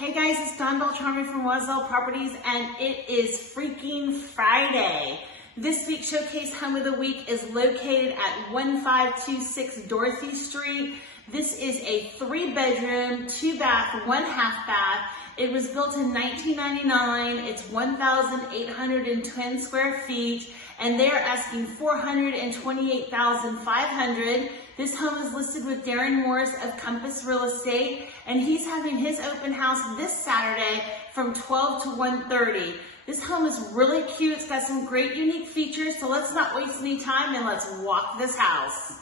Hey guys, it's Dawn Beltrami from Wazell Properties, and it is freaking Friday. This week's Showcase Home of the Week is located at 1526 Dorothy Street. This is a 3-bedroom, 2-bath, 1/2 bath. It was built in 1999. It's 1,810 square feet, and they're asking $428,500. This home is listed with Darren Morris of Compass Real Estate, and he's having his open house this Saturday from 12 to 1:30. This home is really cute. It's got some great unique features, so let's not waste any time and let's walk this house.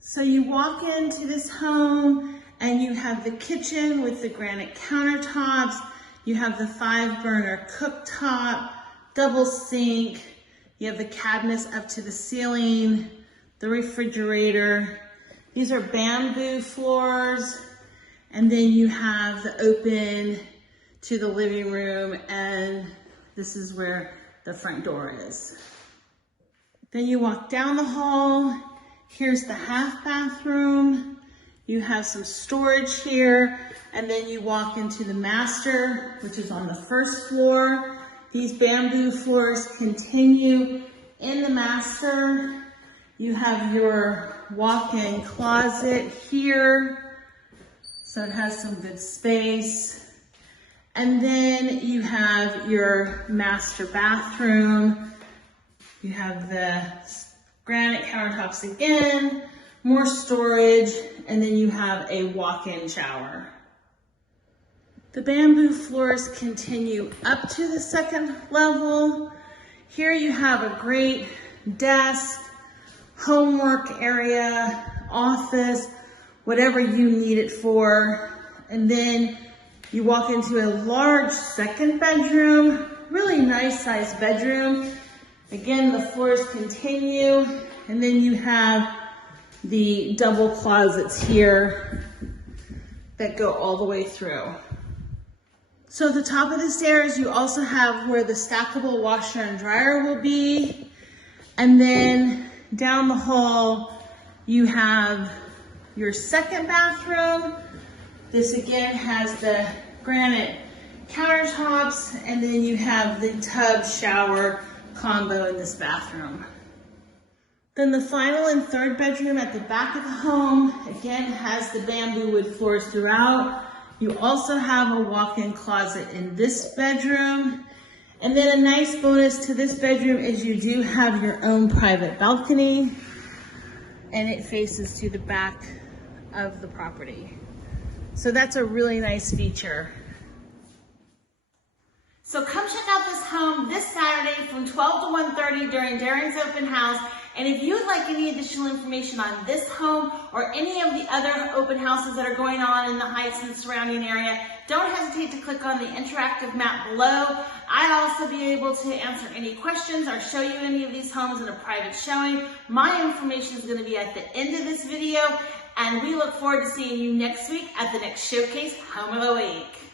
So you walk into this home and you have the kitchen with the granite countertops. You have the 5-burner cooktop, double sink. You have the cabinets up to the ceiling, the refrigerator. These are bamboo floors. And then you have the open to the living room, and this is where the front door is. Then you walk down the hall. Here's the half bathroom. You have some storage here, and then you walk into the master, which is on the first floor. These bamboo floors continue in the master. You have your walk-in closet here, so it has some good space. And then you have your master bathroom. You have the granite countertops again, more storage, and then you have a walk-in shower. The bamboo floors continue up to the second level. Here you have a great desk, homework area, office, whatever you need it for. And then you walk into a large second bedroom, really nice sized bedroom. Again, the floors continue, and then you have the double closets here that go all the way through. So at the top of the stairs, you also have where the stackable washer and dryer will be. And then down the hall, you have your second bathroom. This again has the granite countertops, and then you have the tub shower combo in this bathroom. Then the final and third bedroom at the back of the home, again, has the bamboo wood floors throughout. You also have a walk-in closet in this bedroom. And then a nice bonus to this bedroom is you do have your own private balcony, and it faces to the back of the property. So that's a really nice feature. So come check out this home this Saturday from 12 to 1:30 during Darren's open house. And if you would like any additional information on this home or any of the other open houses that are going on in the Heights and surrounding area, don't hesitate to click on the interactive map below. I'd also be able to answer any questions or show you any of these homes in a private showing. My information is going to be at the end of this video, and we look forward to seeing you next week at the next Showcase Home of the Week.